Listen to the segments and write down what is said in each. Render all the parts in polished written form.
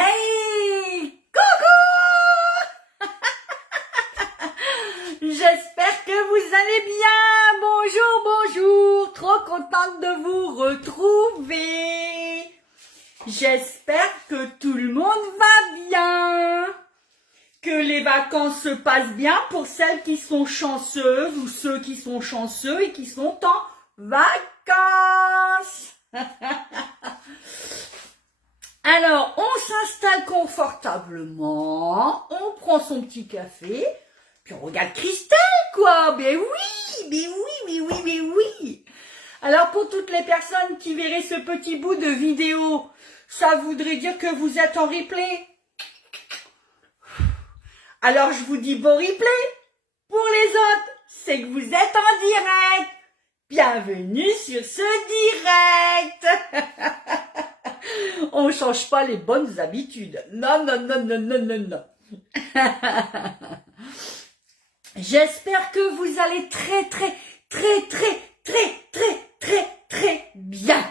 Hey, coucou! J'espère que vous allez bien. Bonjour, bonjour. Trop contente de vous retrouver. J'espère que tout le monde va bien. Que les vacances se passent bien pour celles qui sont chanceuses ou ceux qui sont chanceux et qui sont en vacances. Alors, on s'installe confortablement, on prend son petit café, puis on regarde Christelle, quoi. Mais oui, mais oui, mais oui, mais oui. Alors, pour toutes les personnes qui verraient ce petit bout de vidéo, ça voudrait dire que vous êtes en replay. Alors, je vous dis bon replay. Pour les autres, c'est que vous êtes en direct. Bienvenue sur ce direct. On change pas les bonnes habitudes. Non, non, non, non, non, non, non. J'espère que vous allez très, très, très, très, très, très, très, très bien.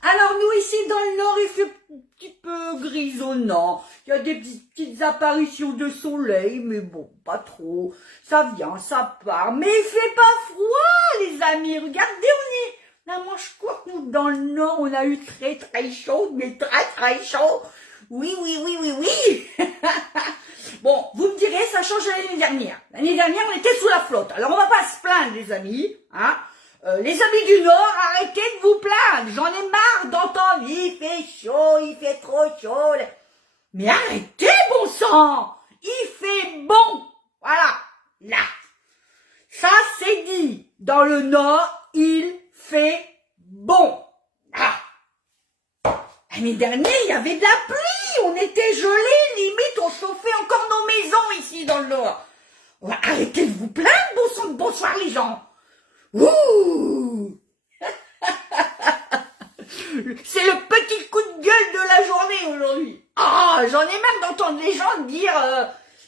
Alors nous ici dans le nord, il fait un petit peu grisonnant. Il y a des petites apparitions de soleil, mais bon, pas trop. Ça vient, ça part. Mais il fait pas froid, les amis. Regardez, on est la manche courte, nous, dans le nord, on a eu très, très chaud, mais très, très chaud. Oui, oui, oui, oui, oui. Bon, vous me direz, ça change de l'année dernière. L'année dernière, on était sous la flotte. Alors, on va pas se plaindre, les amis, hein. Les amis du Nord, arrêtez de vous plaindre. J'en ai marre d'entendre. Il fait chaud, il fait trop chaud. Mais arrêtez, bon sang. Il fait bon. Voilà. Là. Ça, c'est dit. Dans le Nord, il fait bon. Ah. L'année dernière, il y avait de la pluie. On était gelés. Limite, on chauffait encore nos maisons ici dans le Nord. Arrêtez de vous plaindre, bon sang. Bonsoir, les gens. Ouh. C'est le petit coup de gueule de la journée aujourd'hui. Ah, j'en ai marre d'entendre les gens dire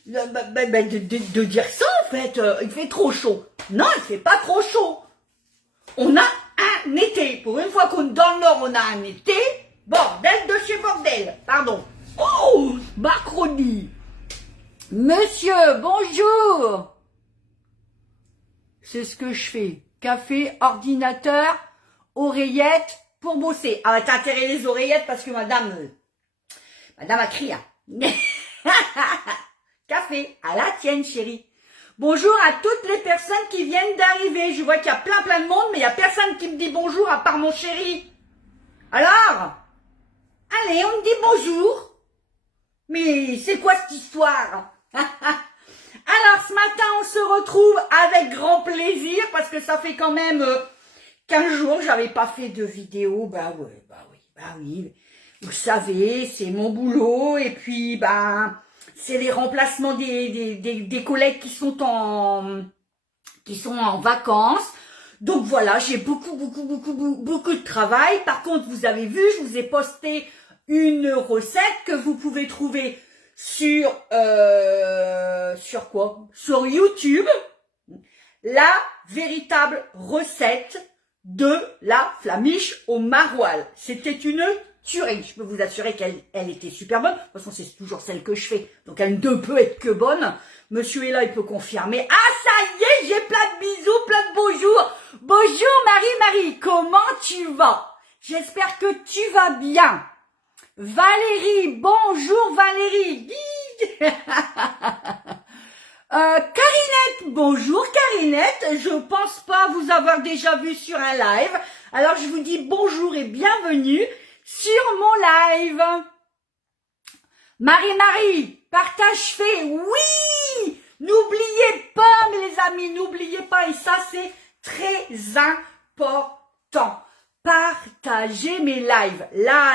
de dire ça en fait. Il fait trop chaud. Non, il fait pas trop chaud. On a un été. Pour une fois qu'on est dans le Nord, on a un été. Bordel de chez bordel. Pardon. Oh, Macronie. Monsieur, bonjour. C'est ce que je fais. Café, ordinateur, oreillettes pour bosser. Ah, t'as intérêt les oreillettes parce que madame a crié. Café, à la tienne, chérie. Bonjour à toutes les personnes qui viennent d'arriver. Je vois qu'il y a plein de monde, mais il y a personne qui me dit bonjour à part mon chéri. Alors, allez, on me dit bonjour. Mais c'est quoi cette histoire? Alors, ce matin, on se retrouve avec grand plaisir parce que ça fait quand même 15 jours que j'avais pas fait de vidéo. Bah oui. Vous savez, c'est mon boulot et puis, c'est les remplacements des collègues qui sont en vacances. Donc voilà, j'ai beaucoup de travail. Par contre, vous avez vu, je vous ai posté une recette que vous pouvez trouver sur quoi? Sur YouTube, la véritable recette de la flamiche au maroilles. C'était une tuerie. Je peux vous assurer qu'elle était super bonne. De toute façon, c'est toujours celle que je fais. Donc, elle ne peut être que bonne. Monsieur est là, il peut confirmer. Ah, ça y est, j'ai plein de bisous, plein de bonjours. Bonjour, Marie. Comment tu vas? J'espère que tu vas bien. Valérie, bonjour Valérie. Carinette, bonjour Carinette. Je pense pas vous avoir déjà vu sur un live. Alors je vous dis bonjour et bienvenue sur mon live. Marie, partage fait. Oui, n'oubliez pas mes amis, n'oubliez pas. Et ça c'est très important. Partagez mes lives. Là,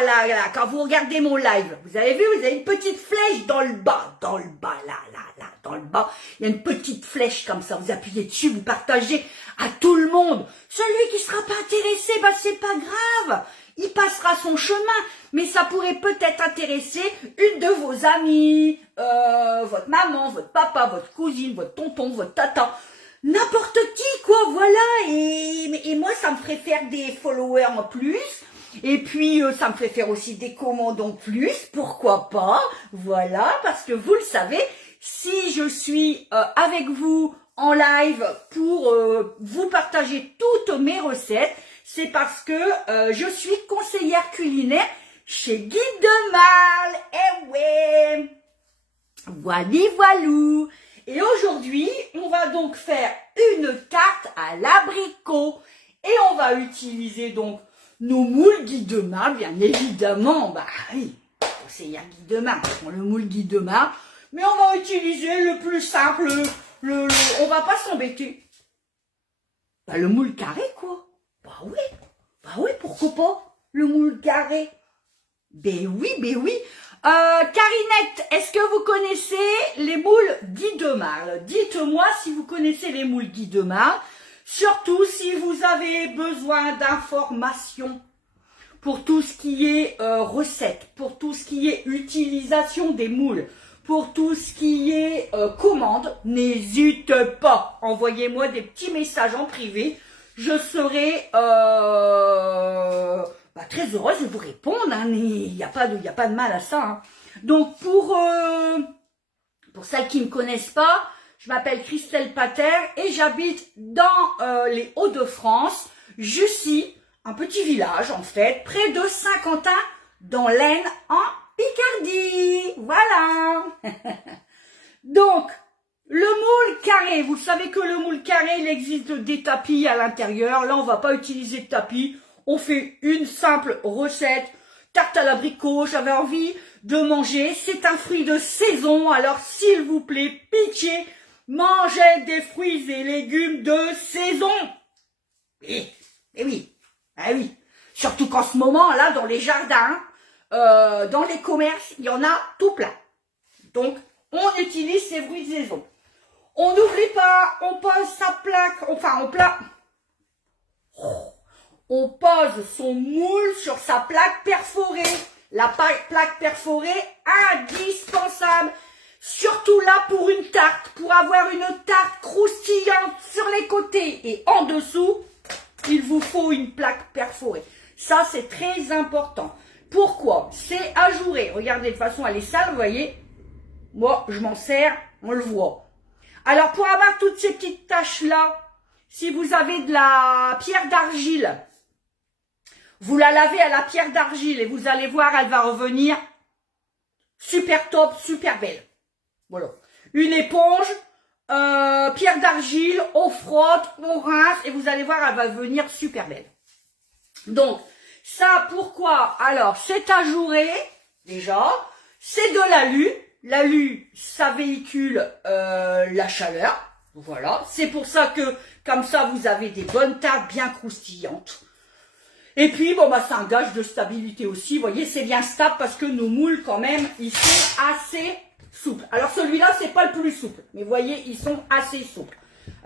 quand vous regardez mon live, vous avez vu, vous avez une petite flèche dans le bas, dans le bas. Il y a une petite flèche comme ça, vous appuyez dessus, vous partagez à tout le monde. Celui qui sera pas intéressé, c'est pas grave. Il passera son chemin, mais ça pourrait peut-être intéresser une de vos amies, votre maman, votre papa, votre cousine, votre tonton, votre tata. N'importe qui, quoi, voilà. Et moi, ça me ferait faire des followers en plus. Et puis, ça me fait faire aussi des commandes en plus, pourquoi pas. Voilà, parce que vous le savez, si je suis avec vous en live pour vous partager toutes mes recettes, c'est parce que je suis conseillère culinaire chez Guide de Marle. Eh ouais, voili voilou. Et aujourd'hui, on va donc faire une tarte à l'abricot. Et on va utiliser donc nos moules Guide de Marle, bien évidemment. Bah oui, conseillère Guide de Marle, le moule Guide de Marle. Mais on va utiliser le plus simple, on va pas s'embêter. Bah, le moule carré, quoi. Bah oui, pourquoi pas, le moule carré. Ben oui. Carinette, est-ce que vous connaissez les moules Guide de Marle? Dites-moi si vous connaissez les moules Guide de Marle, surtout si vous avez besoin d'informations pour tout ce qui est recette, pour tout ce qui est utilisation des moules, pour tout ce qui est commande, n'hésite pas. Envoyez-moi des petits messages en privé. Je serai très heureuse de vous répondre. Hein, mais il n'y a pas de mal à ça. Hein. Donc, pour celles qui ne me connaissent pas, je m'appelle Christelle Pater et j'habite dans les Hauts-de-France, Jussy, un petit village en fait, près de Saint-Quentin, dans l'Aisne, en Picardie. Voilà. Donc, le moule carré, vous savez que le moule carré, il existe des tapis à l'intérieur. Là, on va pas utiliser de tapis. On fait une simple recette, tarte à l'abricot. J'avais envie de manger. C'est un fruit de saison. Alors, s'il vous plaît, pitié, mangez des fruits et légumes de saison. Eh oui. Ah oui. Surtout qu'en ce moment, là, dans les jardins, dans les commerces, il y en a tout plein. Donc, on utilise ces fruits de saison. On n'oublie pas, on pose sa plaque, on pose son moule sur sa plaque perforée. La plaque perforée, indispensable. Surtout là pour une tarte, pour avoir une tarte croustillante sur les côtés. Et en dessous, il vous faut une plaque perforée. Ça, c'est très important. Pourquoi? C'est ajouré. Regardez, de toute façon, elle est sale, vous voyez. Moi, je m'en sers, on le voit. Alors, pour avoir toutes ces petites taches-là, si vous avez de la pierre d'argile, vous la lavez à la pierre d'argile et vous allez voir, elle va revenir super top, super belle. Voilà. Une éponge, pierre d'argile, on frotte, on rince et vous allez voir, elle va venir super belle. Donc, ça, pourquoi? Alors, c'est ajouré, déjà. C'est de l'alu. L'alu, ça véhicule la chaleur. Voilà. C'est pour ça que, comme ça, vous avez des bonnes tartes bien croustillantes. Et puis, bon, c'est un gage de stabilité aussi. Vous voyez, c'est bien stable parce que nos moules, quand même, ils sont assez souples. Alors, celui-là, c'est pas le plus souple. Mais vous voyez, ils sont assez souples.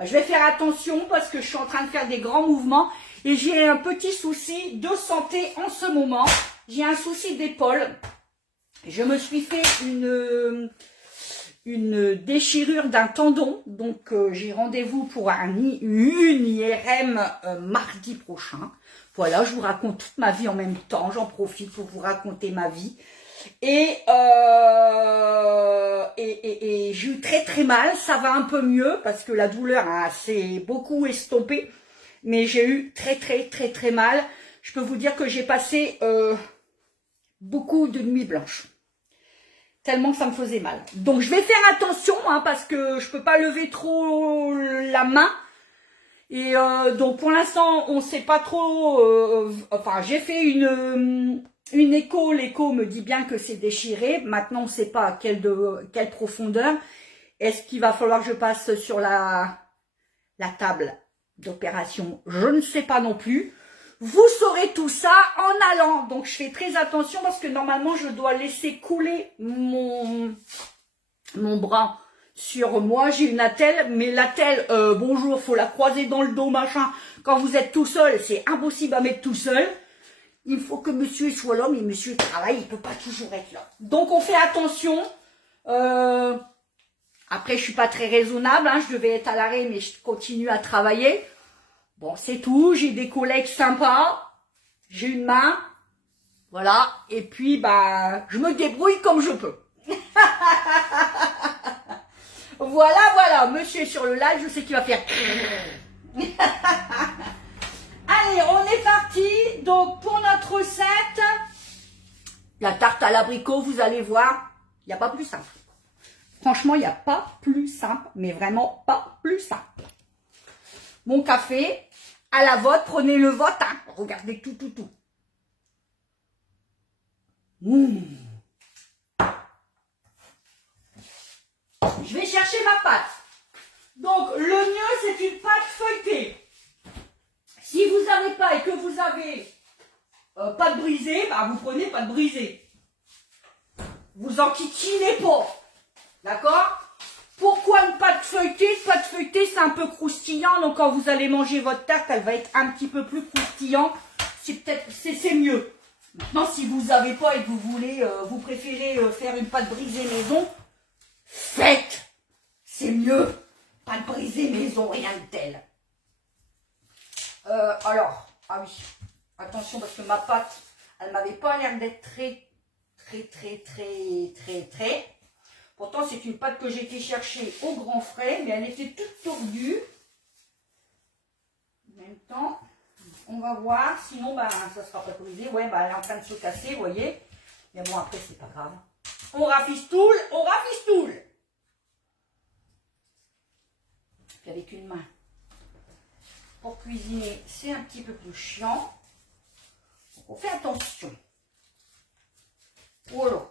Je vais faire attention parce que je suis en train de faire des grands mouvements. Et j'ai un petit souci de santé en ce moment. J'ai un souci d'épaule. Je me suis fait une déchirure d'un tendon. Donc, j'ai rendez-vous pour une IRM mardi prochain. Voilà, je vous raconte toute ma vie en même temps. J'en profite pour vous raconter ma vie. Et j'ai eu très très mal. Ça va un peu mieux parce que la douleur s'est beaucoup estompée. Mais j'ai eu très très mal. Je peux vous dire que j'ai passé beaucoup de nuits blanches. Tellement que ça me faisait mal. Donc je vais faire attention parce que je peux pas lever trop la main. Et donc pour l'instant on sait pas trop. J'ai fait une écho. L'écho me dit bien que c'est déchiré. Maintenant on sait pas à quelle profondeur. Est-ce qu'il va falloir que je passe sur la table d'opération? Je ne sais pas non plus. Vous saurez tout ça en allant. Donc, je fais très attention parce que normalement, je dois laisser couler mon bras sur moi. J'ai une attelle, mais l'attelle, bonjour, faut la croiser dans le dos, machin. Quand vous êtes tout seul, c'est impossible à mettre tout seul. Il faut que monsieur soit là, mais monsieur travaille, il peut pas toujours être là. Donc, on fait attention. Après, je suis pas très raisonnable, je devais être à l'arrêt, mais je continue à travailler. Bon, c'est tout, j'ai des collègues sympas, j'ai une main, Voilà, et puis bah je me débrouille comme je peux. Voilà, monsieur est sur le live, je sais qu'il va faire. Allez, on est parti. Donc pour notre recette, la tarte à l'abricot, vous allez voir, il n'y a pas plus simple. Franchement, il n'y a pas plus simple, mais vraiment pas plus simple. Mon café, à la vote, prenez le vote, hein. Regardez tout. Mmh. Je vais chercher ma pâte. Donc, le mieux, c'est une pâte feuilletée. Si vous n'avez pas et que vous avez pâte brisée, bah, vous prenez pâte brisée. Vous enquiquinez pas. D'accord? Pourquoi une pâte feuilletée? Une pâte feuilletée, c'est un peu croustillant. Donc, quand vous allez manger votre tarte, elle va être un petit peu plus croustillant. C'est mieux. Maintenant, si vous n'avez pas et que vous voulez, vous préférez faire une pâte brisée maison, faites. C'est mieux. Pâte brisée maison, rien de tel. Alors, ah oui, attention parce que ma pâte, elle m'avait pas l'air d'être très. Pourtant, c'est une pâte que j'ai été chercher au grand frais, mais elle était toute tordue. En même temps, on va voir, sinon, bah, ça sera pas brisé. Ouais, bah, elle est en train de se casser, vous voyez. Mais bon, après, c'est pas grave. On rafistoule. Puis avec une main. Pour cuisiner, c'est un petit peu plus chiant. Donc, on fait attention. Voilà.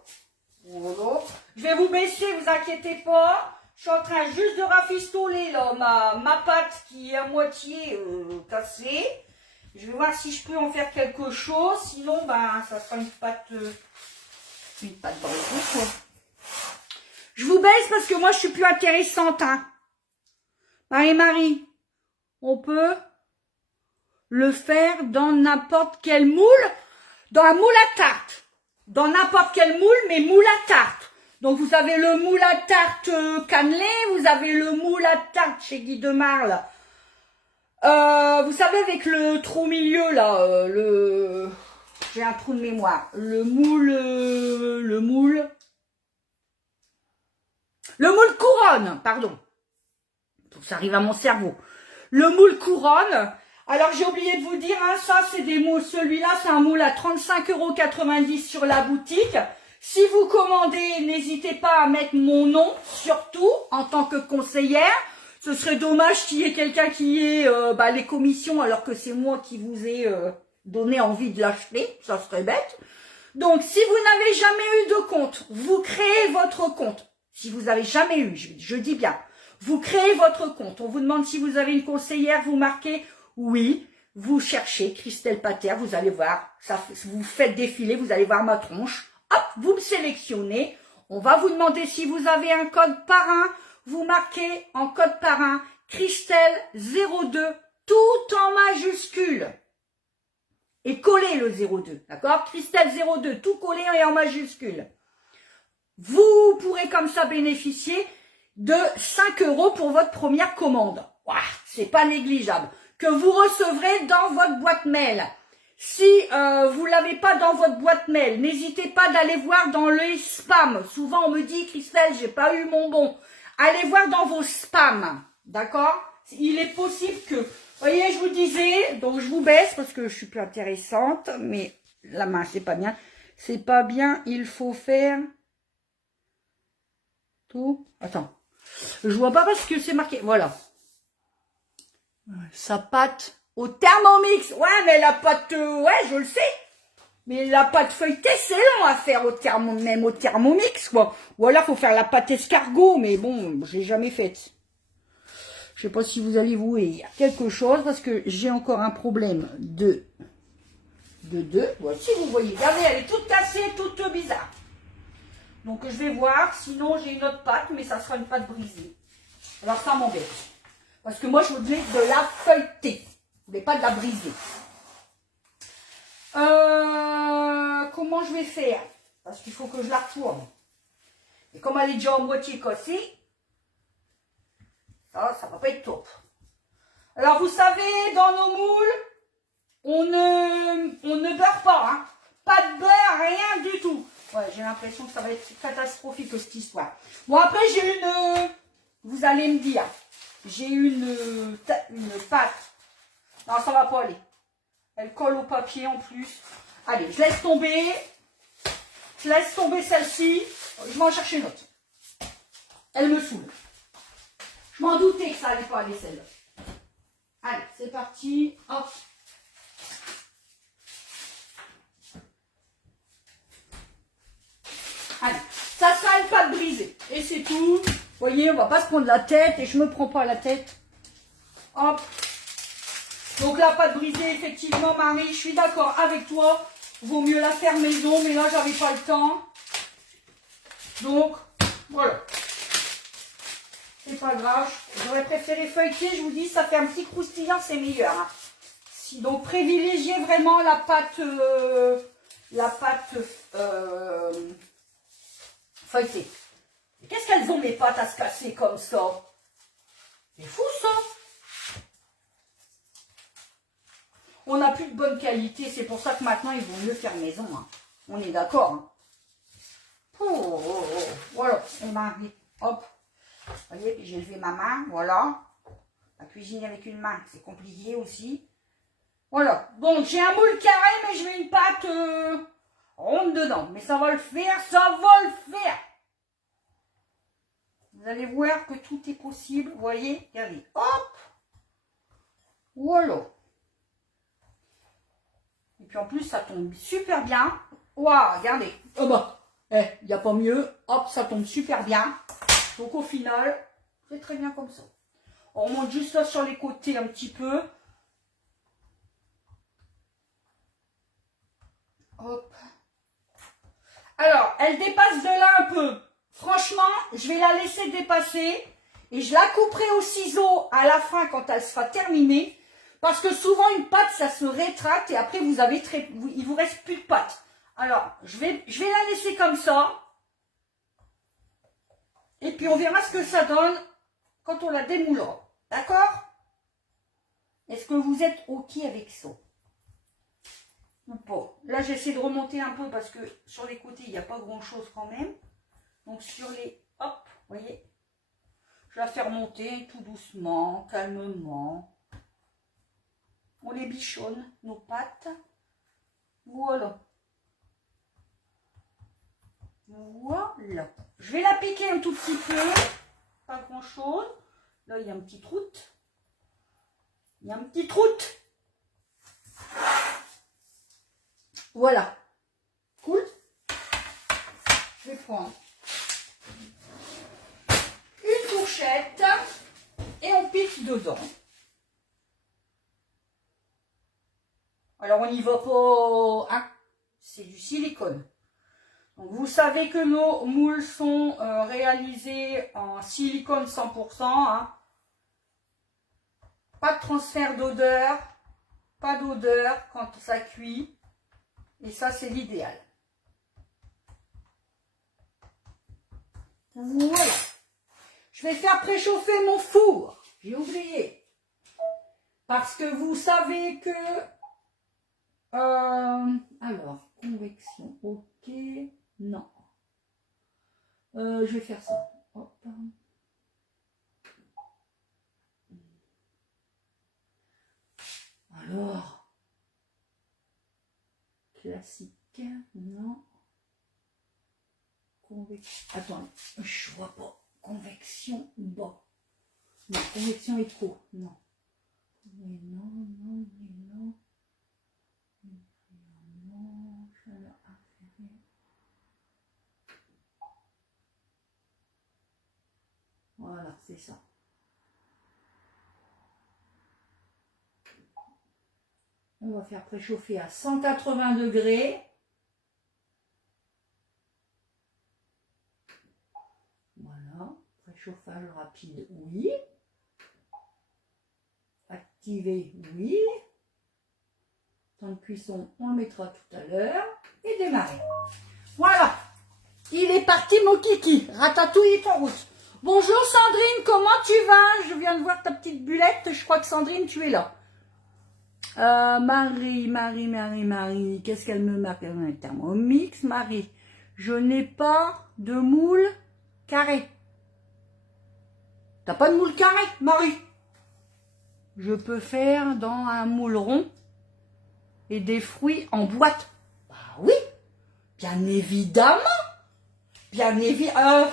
Je vais vous baisser, vous inquiétez pas. Je suis en train juste de rafistoler là, ma pâte qui est à moitié cassée. Je vais voir si je peux en faire quelque chose. Sinon, ben, ça sera une pâte brisée, quoi. Je vous baisse parce que moi, je suis plus intéressante. Hein. Marie, on peut le faire dans n'importe quel moule. Dans un moule à tarte. Dans n'importe quel moule, mais moule à tarte. Donc, vous avez le moule à tarte cannelé, vous avez le moule à tarte chez Guy de Marle. Vous savez, avec le trou au milieu, là, j'ai un trou de mémoire. Le moule couronne, pardon. Ça arrive à mon cerveau. Le moule couronne. Alors, j'ai oublié de vous dire, hein, ça, c'est des moules. Celui-là, c'est un moule à 35,90 € sur la boutique. Si vous commandez, n'hésitez pas à mettre mon nom, surtout, en tant que conseillère. Ce serait dommage qu'il y ait quelqu'un qui ait les commissions, alors que c'est moi qui vous ai donné envie de l'acheter. Ça serait bête. Donc, si vous n'avez jamais eu de compte, vous créez votre compte. Si vous n'avez jamais eu, je dis bien, vous créez votre compte. On vous demande si vous avez une conseillère, vous marquez oui, vous cherchez Christelle Pater, vous allez voir, ça, vous faites défiler, vous allez voir ma tronche. Hop, vous me sélectionnez. On va vous demander si vous avez un code parrain. Vous marquez en code parrain Christelle 02, tout en majuscule. Et collez le 02, d'accord? Christelle 02, tout collé et en majuscule. Vous pourrez comme ça bénéficier de 5 € pour votre première commande. Ouah, c'est pas négligeable. Que vous recevrez dans votre boîte mail. Si vous l'avez pas dans votre boîte mail, n'hésitez pas d'aller voir dans les spams. Souvent on me dit Christelle, j'ai pas eu mon bon. Allez voir dans vos spams, d'accord? Il est possible que, voyez, je vous disais, donc je vous baisse parce que je suis plus intéressante, mais la main c'est pas bien. C'est pas bien, il faut faire tout. Attends, je vois pas parce que c'est marqué. Voilà. Sa pâte au Thermomix. Ouais, mais la pâte, ouais, je le sais. Mais la pâte feuilletée, c'est long à faire même au Thermomix, quoi. Ou alors, faut faire la pâte escargot, mais bon, j'ai jamais faite. Je sais pas si vous allez vouer quelque chose, parce que j'ai encore un problème de deux. Voici, vous voyez. Regardez, elle est toute cassée, toute bizarre. Donc, je vais voir. Sinon, j'ai une autre pâte, mais ça sera une pâte brisée. Alors, ça m'embête. Parce que moi, je voulais de la feuilletée. Je voulais pas de la briser. Comment je vais faire? Parce qu'il faut que je la retourne. Et comme elle est déjà en moitié cassée, ça va pas être top. Alors, vous savez, dans nos moules, on ne beurre pas. Hein. pas de beurre, rien du tout. Ouais, j'ai l'impression que ça va être catastrophique cette histoire. Bon, après, j'ai une... vous allez me dire, j'ai une pâte. Non, ça va pas aller. Elle colle au papier en plus. Allez, je laisse tomber. Je laisse tomber celle-ci. Je vais en chercher une autre. Elle me saoule. Je m'en doutais que ça allait pas aller celle-là. Allez, c'est parti. Hop. Allez, ça sera une pâte brisée. Et c'est tout. Vous voyez, on va pas se prendre la tête et je me prends pas la tête. Hop. Donc la pâte brisée, effectivement, Marie, je suis d'accord avec toi. Vaut mieux la faire maison, mais là, j'avais pas le temps. Donc, voilà. C'est pas grave. J'aurais préféré feuilleter, je vous dis, ça fait un petit croustillant, c'est meilleur. Hein. Si, donc, privilégiez vraiment la pâte feuilletée. Qu'est-ce qu'elles ont, mes pâtes, à se casser comme ça? C'est fou, ça. On n'a plus de bonne qualité, c'est pour ça que maintenant, il vaut mieux faire maison. Hein. On est d'accord. Hein. Voilà, et Marie, hop. Vous voyez, puis j'ai levé ma main, voilà. La cuisine avec une main, c'est compliqué aussi. Voilà, donc j'ai un moule carré, mais je mets une pâte ronde dedans. Mais ça va le faire, ça va le faire. Vous allez voir que tout est possible, vous voyez, regardez, hop. Voilà. Et puis en plus, ça tombe super bien. Waouh, regardez. Oh bah, il n'y a pas mieux. Hop, ça tombe super bien. Donc au final, c'est très bien comme ça. On remonte juste là sur les côtés un petit peu. Hop. Alors, elle dépasse de là un peu. Franchement, je vais la laisser dépasser. Et je la couperai au ciseau à la fin quand elle sera terminée. Parce que souvent, une pâte, ça se rétracte et après, il vous reste plus de pâte. Alors, je vais la laisser comme ça. Et puis, on verra ce que ça donne quand on la démoulera. D'accord? Est-ce que vous êtes OK avec ça? Ou pas? Là, j'essaie de remonter un peu parce que sur les côtés, il n'y a pas grand-chose quand même. Donc, sur les... Hop, vous voyez? Je la fais remonter tout doucement, calmement. On les bichonne, nos pâtes. Voilà. Voilà. Je vais la piquer un tout petit peu. Pas grand chose. Là, il y a un petit trou. Il y a un petit trou. Voilà. Cool. Je vais prendre une fourchette et on pique dedans. Alors, on n'y va pas, hein, c'est du silicone. Donc, vous savez que nos moules sont réalisés en silicone 100%. Hein. Pas de transfert d'odeur, pas d'odeur quand ça cuit. Et ça, c'est l'idéal. Voilà. Je vais faire préchauffer mon four. J'ai oublié. Parce que vous savez que... alors, convection, ok, non. Je vais faire ça. Hop. Alors, classique, non. Convection, attends, je vois pas. Convection bas. Non, convection écho, non. Mais non, non, mais non. Voilà, c'est ça. On va faire préchauffer à 180 degrés. Voilà, préchauffage rapide, oui. Activer, oui. Temps de cuisson, on le mettra tout à l'heure. Et démarrer. Voilà. Il est parti, mon kiki. Ratatouille est en route. Bonjour Sandrine, comment tu vas? Je viens de voir ta petite bulette. Je crois que Sandrine, tu es là. Marie, qu'est-ce qu'elle me marque? Thermomix, Marie, je n'ai pas de moule carré. T'as pas de moule carré, Marie? Je peux faire dans un moule rond et des fruits en boîte. Bah oui, bien évidemment. Bien évidemment.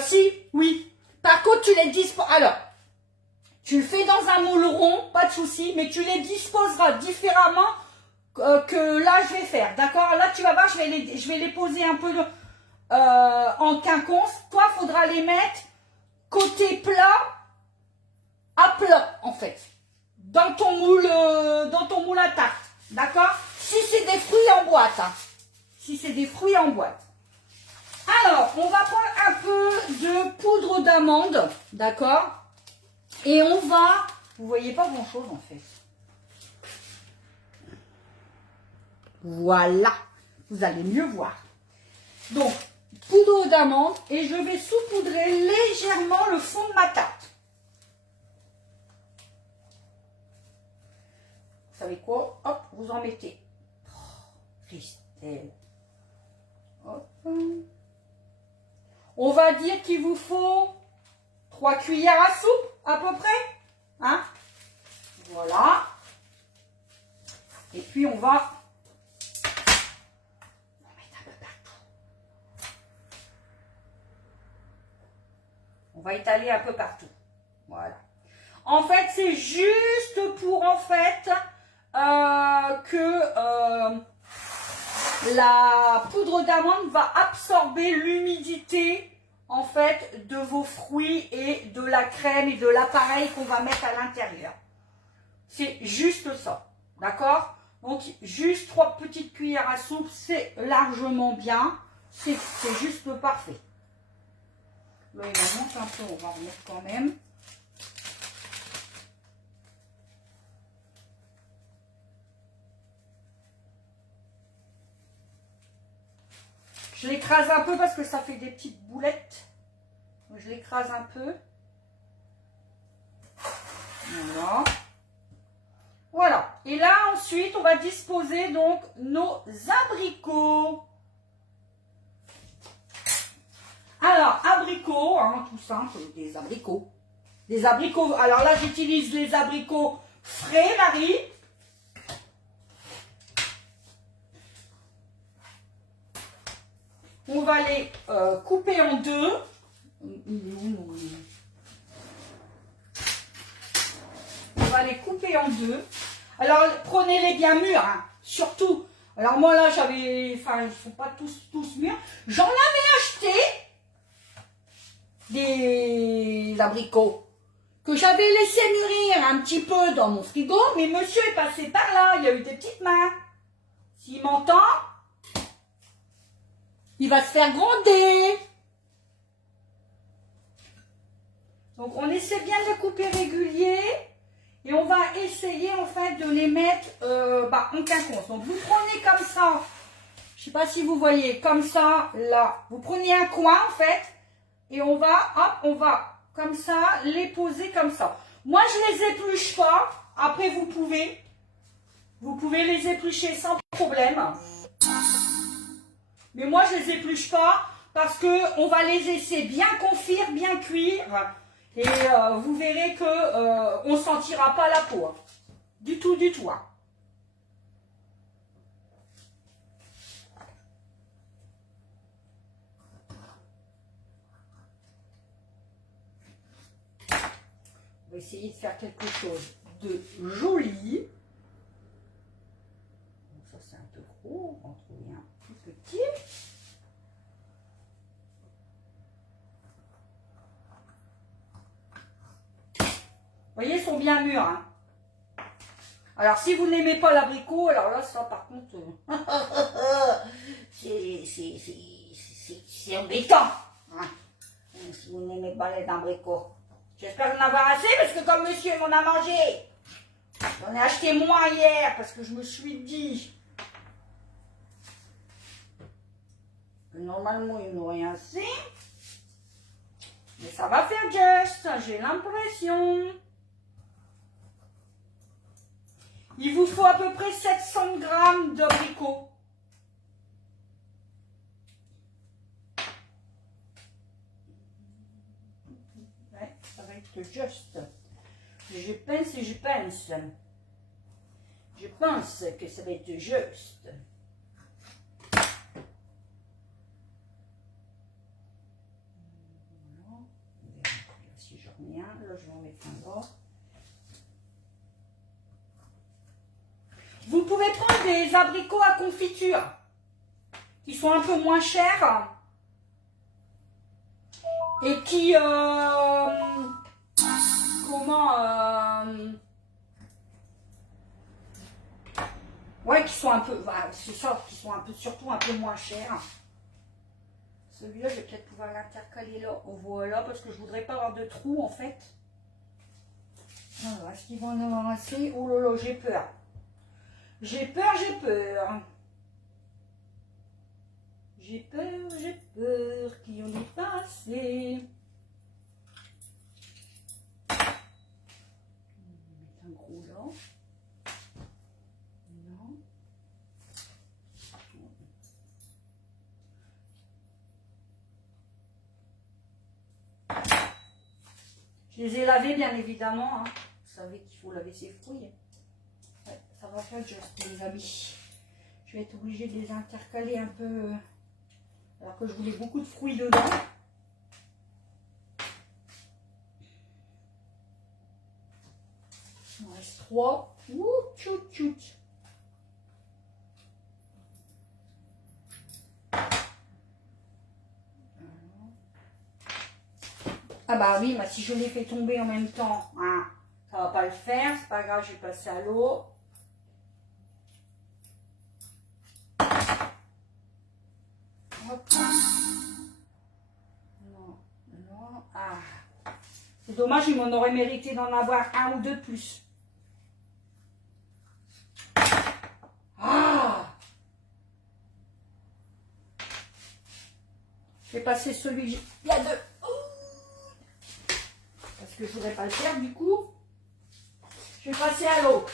Si, oui. Par contre, tu les disposes. Alors, tu le fais dans un moule rond, pas de souci, mais tu les disposeras différemment que là, je vais faire. D'accord? Là, tu vas voir, je vais les poser un peu en quinconce. Toi, il faudra les mettre côté plat, à plat, en fait. Dans ton moule à tarte. D'accord? Si c'est des fruits en boîte. Hein. Si c'est des fruits en boîte. Alors, on va prendre un peu de poudre d'amande, d'accord? Et on va... Vous voyez pas grand-chose, en fait. Voilà. Vous allez mieux voir. Donc, poudre d'amande et je vais saupoudrer légèrement le fond de ma tarte. Vous savez quoi? Hop, vous en mettez. Oh, Christelle. Hop. On va dire qu'il vous faut 3 cuillères à soupe, à peu près. Hein? Voilà. Et puis, on va mettre un peu partout. On va étaler un peu partout. Voilà. En fait, c'est juste pour, en fait, que la poudre d'amande va absorber l'humidité en fait de vos fruits et de la crème et de l'appareil qu'on va mettre à l'intérieur. C'est juste ça, d'accord? Donc juste 3 petites cuillères à soupe, c'est largement bien, c'est juste parfait. Là il en manque un peu, on va en remettre quand même. Je l'écrase un peu parce que ça fait des petites boulettes. Je l'écrase un peu. Voilà. Voilà. Et là, ensuite, on va disposer donc nos abricots. Alors, abricots, hein, tout simple, des abricots. Des abricots. Alors là, j'utilise les abricots frais, Marie. On va les couper en deux. On va les couper en deux. Alors, prenez-les bien mûrs, hein, surtout. Alors, moi, là, j'avais... Enfin, ils ne sont pas tous mûrs. J'en avais acheté des abricots que j'avais laissé mûrir un petit peu dans mon frigo. Mais monsieur est passé par là. Il y a eu des petites mains. S'il m'entend... il va se faire gronder. Donc, on essaie bien de les couper régulier. Et on va essayer, en fait, de les mettre en quinconce. Donc, vous prenez comme ça. Je ne sais pas si vous voyez. Comme ça, là. Vous prenez un coin, en fait. Et on va, comme ça, les poser comme ça. Moi, je les épluche pas. Après, vous pouvez les éplucher sans problème. Mais moi, je les épluche pas parce que on va les laisser bien confire, bien cuire. Et vous verrez que on sentira pas la peau. Hein. Du tout, du tout. Hein. On va essayer de faire quelque chose de joli. Ça, c'est un peu gros. On va en trouver un plus petit. Vous voyez, ils sont bien mûrs. Hein. Alors, si vous n'aimez pas l'abricot, alors là, ça, par contre, c'est embêtant. Hein. Si vous n'aimez pas les abricots. J'espère en avoir assez, parce que comme monsieur m'en a mangé, j'en ai acheté moins hier, parce que je me suis dit que normalement, il n'aurait assez. Mais ça va faire juste, j'ai l'impression. Il vous faut à peu près 700 grammes d'abricots. Ouais, ça va être juste. Je pense et je pense. Je pense que ça va être juste. Voilà. Si j'en mets un, là je vais en mettre un là. Vous pouvez prendre des abricots à confiture qui sont un peu moins chers et qui ouais, qui sont un peu, voilà, c'est ça, qui sont un peu, surtout un peu moins chers. Celui-là, je vais peut-être pouvoir l'intercaler là. Voilà, parce que je voudrais pas avoir de trous en fait. Alors, est-ce qu'ils vont en avoir assez? Oh là là, j'ai peur. J'ai peur, j'ai peur. J'ai peur qu'il n'y en ait pas assez. On va mettre un gros là. Non. Je les ai lavés, bien évidemment. Hein. Vous savez qu'il faut laver ses fruits. Ouais, ça va faire juste, les amis. Je vais être obligée de les intercaler un peu. Alors que je voulais beaucoup de fruits dedans. Il en reste 3. Ouh, tchout, tchout. Ah bah oui, bah si je les fais tomber en même temps, hein, ça va pas le faire. C'est pas grave, je vais passer à l'eau. Hop. Non, non. Ah. C'est dommage, il m'en aurait mérité d'en avoir un ou deux de plus. Ah. Je vais passer celui. Il y a deux. Parce que je ne voudrais pas le faire, du coup. Je vais passer à l'eau.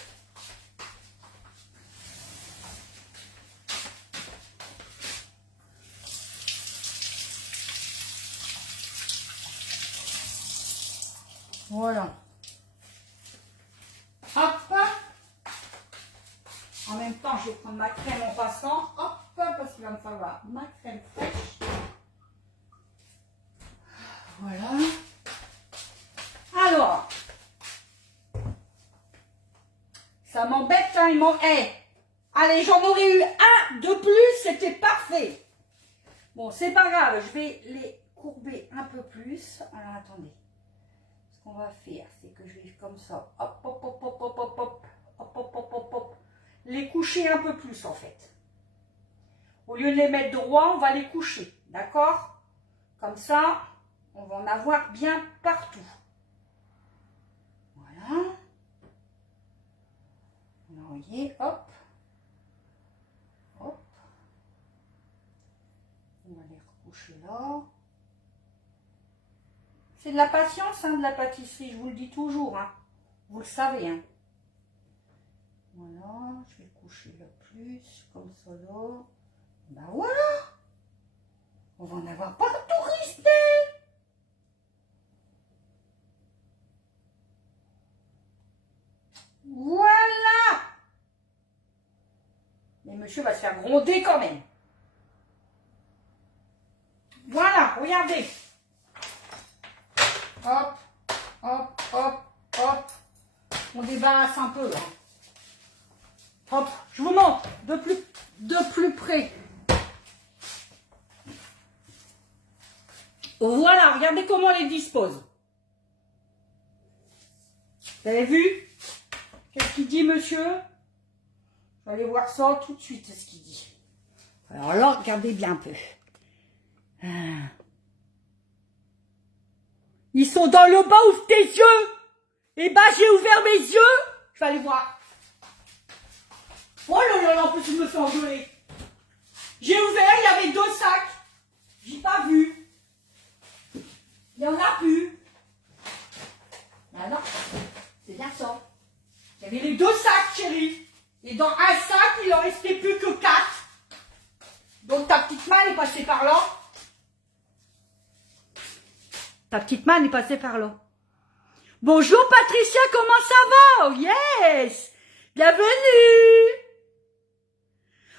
Voilà. Hop. En même temps, je vais prendre ma crème en passant. Hop, parce qu'il va me falloir ma crème fraîche. Voilà. Alors. Ça m'embête quand il m'en est. Allez, j'en aurais eu un de plus, c'était parfait. Bon, c'est pas grave, je vais les courber un peu plus. Alors, attendez. Ce qu'on va faire, c'est que je vais comme ça. Hop, hop, hop, hop, hop, hop, hop. Hop, hop, hop, hop, hop. Les coucher un peu plus, en fait. Au lieu de les mettre droit, on va les coucher. D'accord? Comme ça, on va en avoir bien partout. Voilà. Vous voyez, hop. Hop. On va les recoucher là. C'est de la patience, hein, de la pâtisserie, je vous le dis toujours. Hein. Vous le savez. Hein. Voilà, je vais le coucher là plus, comme ça là. Ben voilà. On va en avoir partout, Christelle. Voilà. Mais monsieur va se faire gronder quand même. Voilà, regardez. Hop, hop, hop, hop. On débarrasse un peu. Hein. Hop, je vous montre de plus près. Voilà, regardez comment on les dispose. Vous avez vu? Qu'est-ce qu'il dit, monsieur? Je vais aller voir ça tout de suite, ce qu'il dit. Alors là, regardez bien un peu. Ils sont dans le bas, ouvre tes yeux. Et bah, j'ai ouvert mes yeux. Je vais aller voir. Oh là là, en plus, je me fais engueuler. J'ai ouvert, il y avait 2 sacs. J'ai pas vu. Il y en a plus. Ah non, c'est bien ça. Il y avait les 2 sacs chérie. Et dans un sac, il en restait plus que 4. Donc ta petite main est passée par là. Ta petite main est passée par là. Bonjour Patricia, comment ça va? Oh yes! Bienvenue!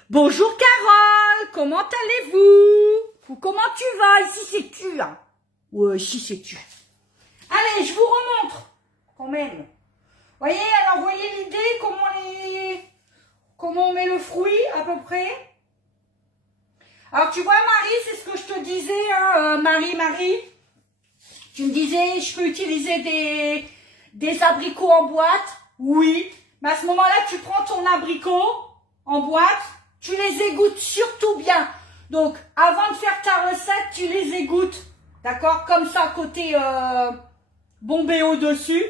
Bonjour Carole, comment allez-vous? Ou comment tu vas? Ici c'est tu, hein? Ouais, ici c'est tu. Allez, je vous remontre. Quand même. Voyez, alors voyez l'idée, comment on met le fruit à peu près. Alors tu vois Marie, c'est ce que je te disais, hein, Marie. Tu me disais, je peux utiliser des abricots en boîte? Oui. Mais à ce moment-là, tu prends ton abricot en boîte, tu les égouttes surtout bien. Donc, avant de faire ta recette, tu les égouttes. D'accord? Comme ça, côté bombé au-dessus.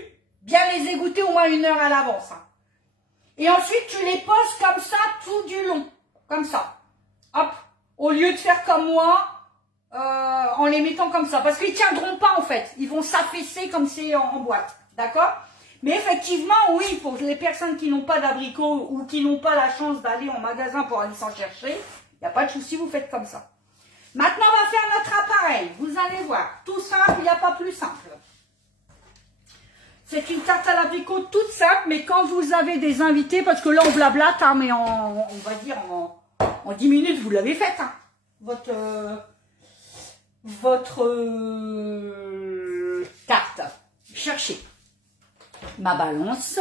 Bien les égoutter au moins 1 heure à l'avance. Hein. Et ensuite, tu les poses comme ça tout du long. Comme ça. Hop. Au lieu de faire comme moi, en les mettant comme ça. Parce qu'ils ne tiendront pas en fait. Ils vont s'affaisser comme c'est en boîte. D'accord? Mais effectivement, oui, pour les personnes qui n'ont pas d'abricots ou qui n'ont pas la chance d'aller en magasin pour aller s'en chercher, il n'y a pas de souci, vous faites comme ça. Maintenant, on va faire notre appareil. Vous allez voir. Tout simple, il n'y a pas plus simple. C'est une tarte à l'abricot toute simple, mais quand vous avez des invités, parce que là on blablate, hein, mais on va dire en 10 minutes, vous l'avez faite. Hein, votre tarte. Cherchez ma balance.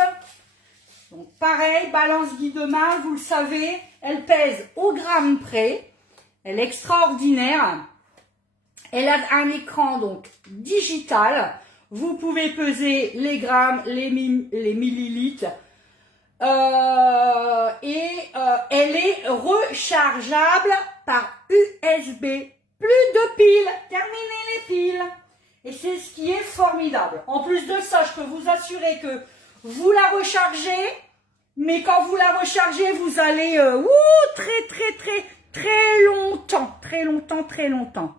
Donc pareil, balance guide de main, vous le savez, elle pèse au gramme près. Elle est extraordinaire. Elle a un écran donc digital. Vous pouvez peser les grammes, les millilitres. Elle est rechargeable par USB. Plus de piles. Terminez les piles. Et c'est ce qui est formidable. En plus de ça, je peux vous assurer que vous la rechargez. Mais quand vous la rechargez, vous allez très longtemps. Très longtemps.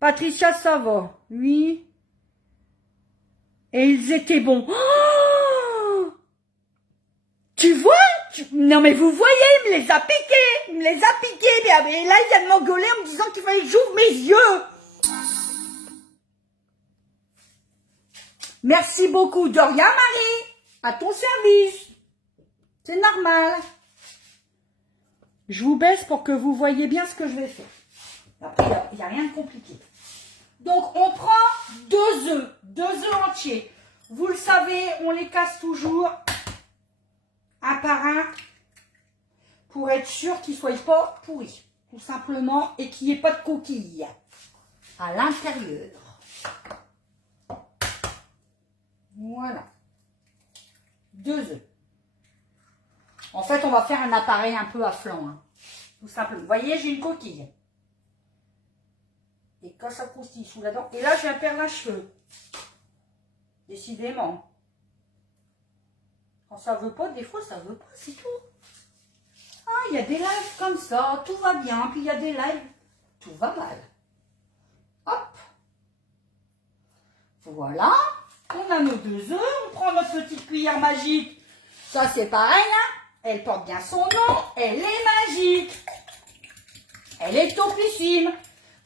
Patricia, ça va? Oui. Et ils étaient bons. Oh, tu vois? Non mais vous voyez, il me les a piqués. Il me les a piqués. Mais là, il vient de m'engueuler en me disant qu'il fallait que j'ouvre mes yeux. Merci beaucoup. De rien, Marie. À ton service. C'est normal. Je vous baisse pour que vous voyez bien ce que je vais faire. Après, il n'y a rien de compliqué. Donc, on prend 2 œufs. 2 œufs entiers. Vous le savez, on les casse toujours un par un pour être sûr qu'ils ne soient pas pourris. Tout simplement, et qu'il n'y ait pas de coquilles à l'intérieur. Voilà. 2 œufs. En fait, on va faire un appareil un peu à flanc. Hein. Tout simplement. Vous voyez, j'ai une coquille. Et quand ça croustille sous la dent. Et là, j'ai un perle à cheveux. Décidément. Quand ça veut pas, des fois, ça veut pas, c'est tout. Ah, il y a des lives comme ça, tout va bien. Puis il y a des lives, tout va mal. Hop. Voilà. On a nos 2 œufs. On prend notre petite cuillère magique. Ça, c'est pareil, hein. Elle porte bien son nom. Elle est magique. Elle est topissime.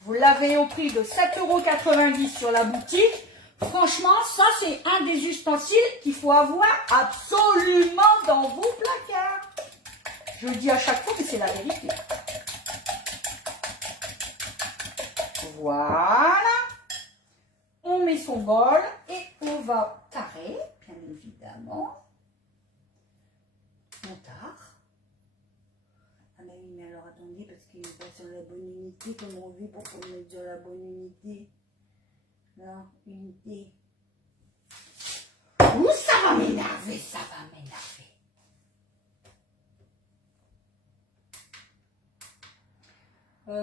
Vous l'avez au prix de 7,90 € sur la boutique. Franchement, ça, c'est un des ustensiles qu'il faut avoir absolument dans vos placards. Je le dis à chaque fois, mais c'est la vérité. Voilà. On met son bol et on va tarer, bien évidemment. On tare. Ah ben oui, mais alors attendez, parce qu'il n'est pas sur la bonne unité. Comment on vit pour qu'on mette sur la bonne unité? Là, unité. Ouh, ça va m'énerver, ça va m'énerver.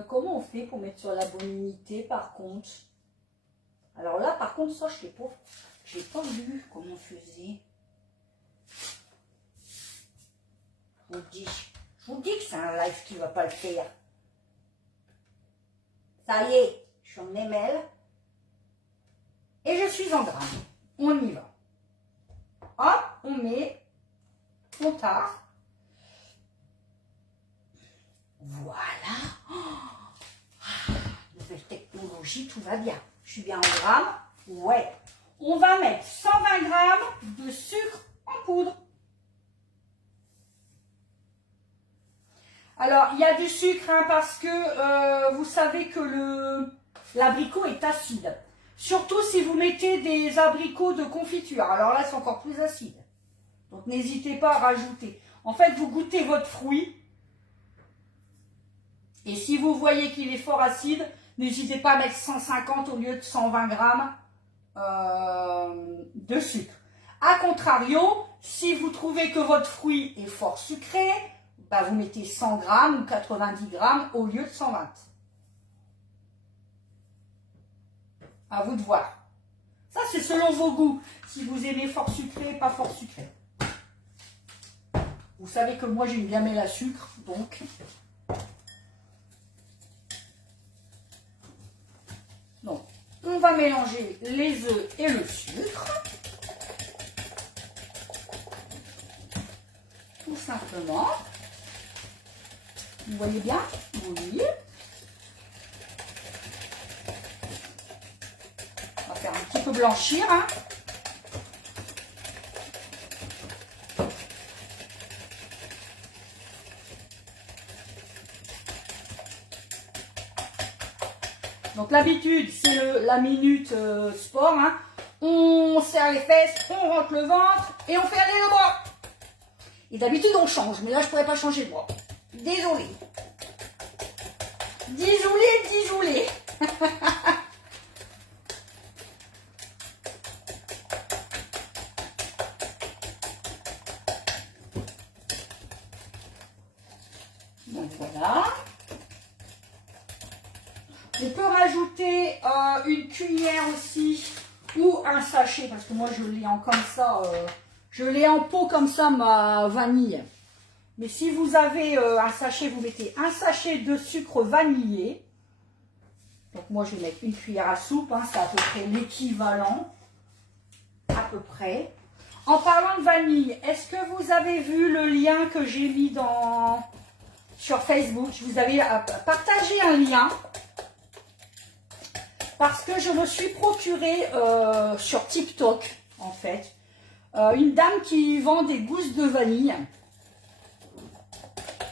Comment on fait pour mettre sur la bonne unité, par contre? Alors là, par contre, ça, je n'ai pas vu comment on faisait. Je vous dis que c'est un live qui ne va pas le faire. Ça y est, je suis en ML. Et je suis en drame. On y va. Hop, on met fond tard. Voilà. Oh, nouvelle technologie, tout va bien. Je suis bien en grammes. Ouais. On va mettre 120 grammes de sucre en poudre. Alors, il y a du sucre hein, parce que vous savez que l'abricot est acide. Surtout si vous mettez des abricots de confiture. Alors là, c'est encore plus acide. Donc, n'hésitez pas à rajouter. En fait, vous goûtez votre fruit. Et si vous voyez qu'il est fort acide, n'hésitez pas à mettre 150 au lieu de 120 grammes de sucre. A contrario, si vous trouvez que votre fruit est fort sucré, bah vous mettez 100 grammes ou 90 grammes au lieu de 120. À vous de voir. Ça, c'est selon vos goûts. Si vous aimez fort sucré, pas fort sucré. Vous savez que moi, j'aime bien la sucre, donc... Donc, on va mélanger les œufs et le sucre. Tout simplement. Vous voyez bien? Oui. On va faire un petit peu blanchir. Hein. Donc l'habitude, c'est la minute sport. Hein. On serre les fesses, on rentre le ventre et on fait aller le bras. Et d'habitude, on change. Mais là, je ne pourrais pas changer de bras. Désolée. Désolée. Donc voilà. On peut rajouter une cuillère aussi ou un sachet parce que moi je l'ai en comme ça, je l'ai en pot comme ça ma vanille. Mais si vous avez un sachet, vous mettez un sachet de sucre vanillé. Donc moi je vais mettre une cuillère à soupe, hein, c'est à peu près l'équivalent, à peu près. En parlant de vanille, est-ce que vous avez vu le lien que j'ai mis sur Facebook? Je vous avais partagé un lien. Parce que je me suis procuré sur TikTok, en fait, une dame qui vend des gousses de vanille.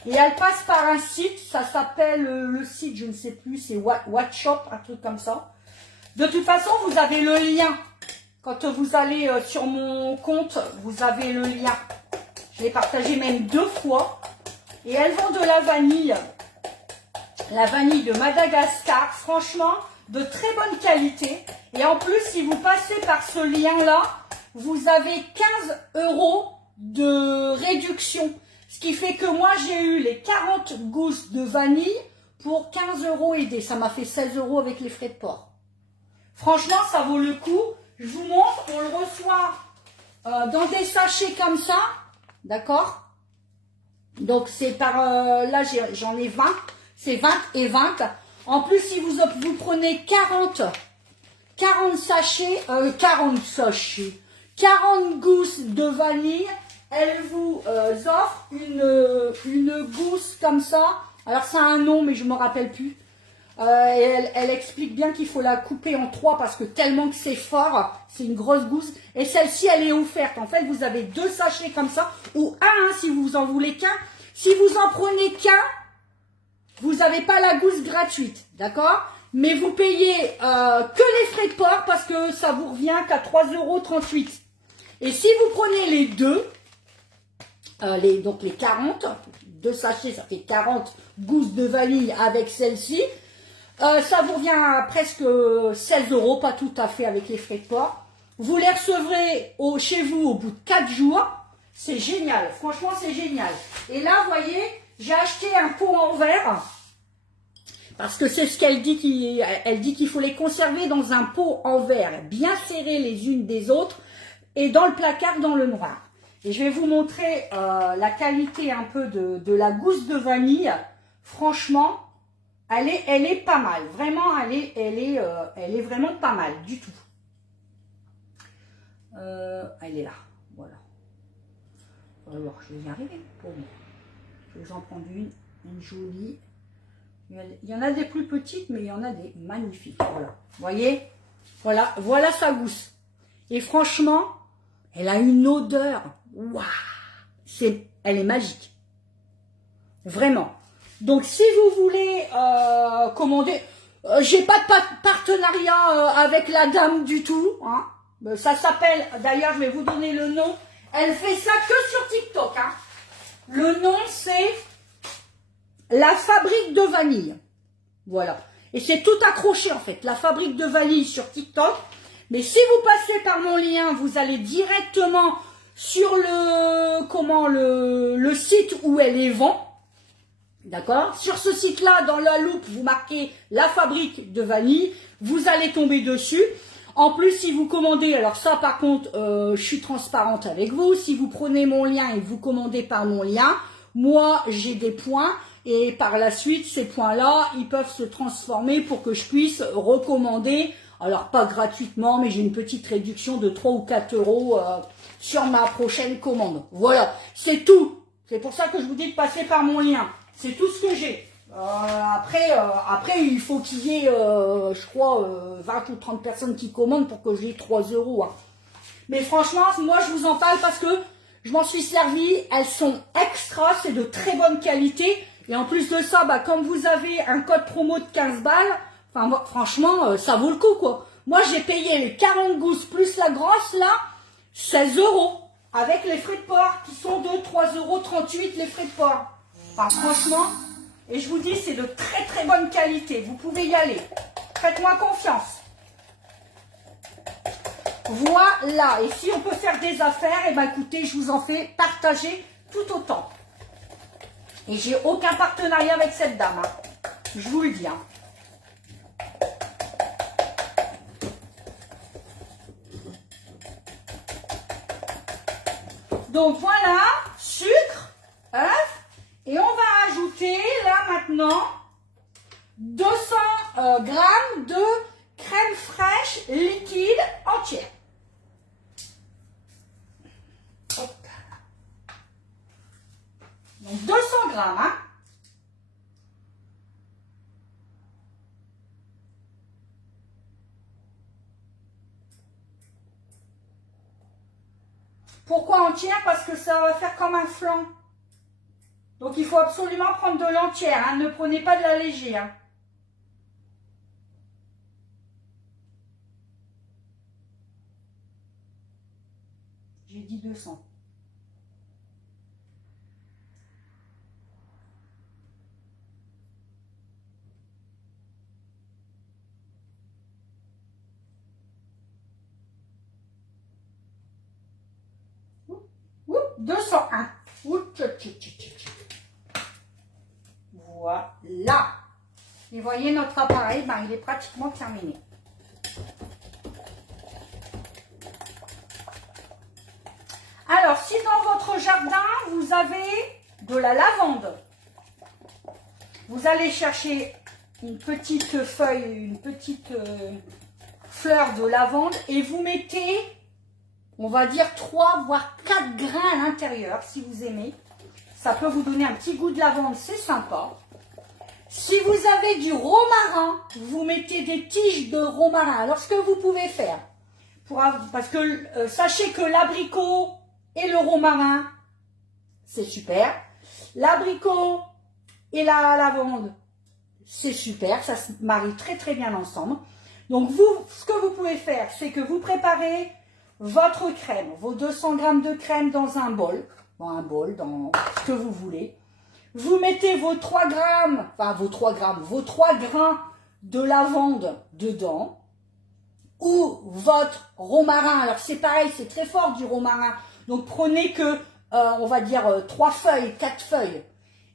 Et elle passe par un site, ça s'appelle, le site, je ne sais plus, c'est What Shop, un truc comme ça. De toute façon, vous avez le lien. Quand vous allez sur mon compte, vous avez le lien. Je l'ai partagé même 2 fois. Et elle vend de la vanille de Madagascar, franchement, de très bonne qualité. Et en plus, si vous passez par ce lien-là, vous avez 15 € de réduction. Ce qui fait que moi, j'ai eu les 40 gousses de vanille pour 15 € aidés. Ça m'a fait 16 € avec les frais de port. Franchement, ça vaut le coup. Je vous montre, on le reçoit dans des sachets comme ça. D'accord? Donc, c'est par... là, j'en ai 20. C'est 20 et 20. En plus, si vous prenez 40 sachets, 40 gousses de vanille, elle vous offre une gousse comme ça. Alors, ça a un nom, mais je ne me rappelle plus. Et elle explique bien qu'il faut la couper en 3 parce que tellement que c'est fort, c'est une grosse gousse. Et celle-ci, elle est offerte. En fait, vous avez 2 sachets comme ça, ou un hein, si vous en voulez qu'un. Si vous en prenez qu'un, vous n'avez pas la gousse gratuite, d'accord? Mais vous payez que les frais de port parce que ça vous revient qu'à 3,38 €. Et si vous prenez les deux, donc les 40, 2 sachets, ça fait 40 gousses de vanille avec celle-ci, ça vous revient à presque 16 €, pas tout à fait avec les frais de port. Vous les recevrez chez vous au bout de 4 jours. C'est génial, franchement c'est génial. Et là, vous voyez, j'ai acheté un pot en verre. Parce que c'est ce qu'elle dit, elle dit qu'il faut les conserver dans un pot en verre, bien serrés les unes des autres, et dans le placard dans le noir. Et je vais vous montrer la qualité un peu de la gousse de vanille. Franchement, elle est pas mal. Vraiment, elle est vraiment pas mal du tout. Elle est là, voilà. Alors, je vais y arriver pour moi. Je vais vous en prendre une jolie. Il y en a des plus petites, mais il y en a des magnifiques. Voilà. Vous voyez? Voilà sa gousse. Et franchement, elle a une odeur. Waouh! Elle est magique. Vraiment. Donc, si vous voulez commander, j'ai pas de partenariat avec la dame du tout. Hein. Ça s'appelle, d'ailleurs, je vais vous donner le nom. Elle fait ça que sur TikTok. Hein. Le nom, c'est La Fabrique de Vanille. Voilà. Et c'est tout accroché, en fait. La Fabrique de Vanille sur TikTok. Mais si vous passez par mon lien, vous allez directement sur le site où elle les vend. D'accord? Sur ce site-là, dans la loupe, vous marquez La Fabrique de Vanille. Vous allez tomber dessus. En plus, si vous commandez, alors ça par contre, je suis transparente avec vous. Si vous prenez mon lien et vous commandez par mon lien, moi j'ai des points. Et par la suite, ces points-là, ils peuvent se transformer pour que je puisse recommander. Alors pas gratuitement, mais j'ai une petite réduction de 3 ou 4 euros sur ma prochaine commande. Voilà, c'est tout. C'est pour ça que je vous dis de passer par mon lien. C'est tout ce que j'ai. Après, il faut qu'il y ait, je crois, 20 ou 30 personnes qui commandent pour que j'ai 3 euros. Hein. Mais franchement, moi, je vous en parle parce que je m'en suis servi. Elles sont extra, c'est de très bonne qualité. Et en plus de ça, comme vous avez un code promo de 15 balles, enfin, franchement, ça vaut le coup, quoi. Moi, j'ai payé les 40 gousses plus la grosse, là, 16 euros. Avec les frais de port qui sont de 3,38 euros les frais de port. Enfin, franchement... Et je vous dis, c'est de très très bonne qualité. Vous pouvez y aller. Faites-moi confiance. Voilà. Et si on peut faire des affaires, eh bien écoutez, je vous en fais partager tout autant. Et j'ai aucun partenariat avec cette dame. Hein. Je vous le dis. Hein. Donc voilà, sucre, œuf. Et on va ajouter là maintenant 200 grammes de crème fraîche liquide entière. Hop. Donc 200 grammes. Hein. Pourquoi entière? Parce que ça va faire comme un flan. Donc, il faut absolument prendre de l'entière. Hein. Ne prenez pas de la légère. Hein. J'ai dit 200. Ouh, 201. Ouh, voilà. Et voyez, notre appareil, il est pratiquement terminé. Alors, si dans votre jardin, vous avez de la lavande, vous allez chercher une petite feuille, une petite fleur de lavande et vous mettez, on va dire 3 voire 4 grains à l'intérieur, si vous aimez. Ça peut vous donner un petit goût de lavande, c'est sympa. Si vous avez du romarin, vous mettez des tiges de romarin. Alors, ce que vous pouvez faire, parce que sachez que l'abricot et le romarin, c'est super. L'abricot et la lavande, c'est super. Ça se marie très très bien ensemble. Donc, ce que vous pouvez faire, c'est que vous préparez votre crème, vos 200 grammes de crème dans un bol. Dans ce que vous voulez. Vous mettez vos 3 grammes, enfin vos 3 grains de lavande dedans, ou votre romarin. Alors c'est pareil, c'est très fort du romarin. Donc prenez que, on va dire 3 feuilles, 4 feuilles.